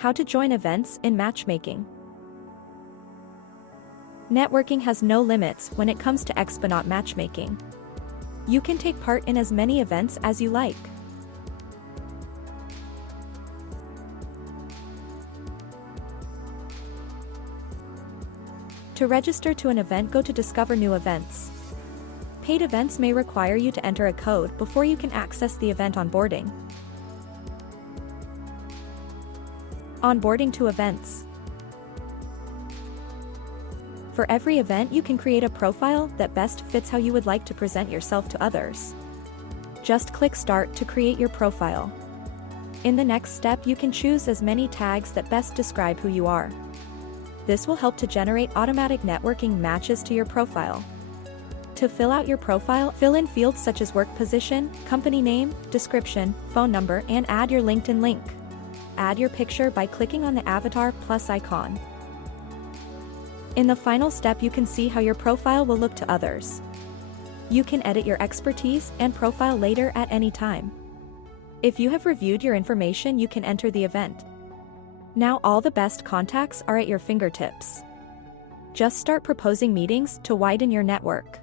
How to join events in matchmaking. Networking has no limits when it comes to Exponaut Matchmaking. You can take part in as many events as you like. To register to an event, go to Discover New Events. Paid events may require you to enter a code before you can access the event onboarding. Onboarding to events. For every event, you can create a profile that best fits how you would like to present yourself to others. Just click Start to create your profile. In the next step, you can choose as many tags that best describe who you are. This will help to generate automatic networking matches to your profile. To fill out your profile, fill in fields such as work position, company name, description, phone number, and add your LinkedIn link. Add your picture by clicking on the avatar plus icon. In the final step, you can see how your profile will look to others. You can edit your expertise and profile later at any time. If you have reviewed your information, you can enter the event. Now all the best contacts are at your fingertips. Just start proposing meetings to widen your network.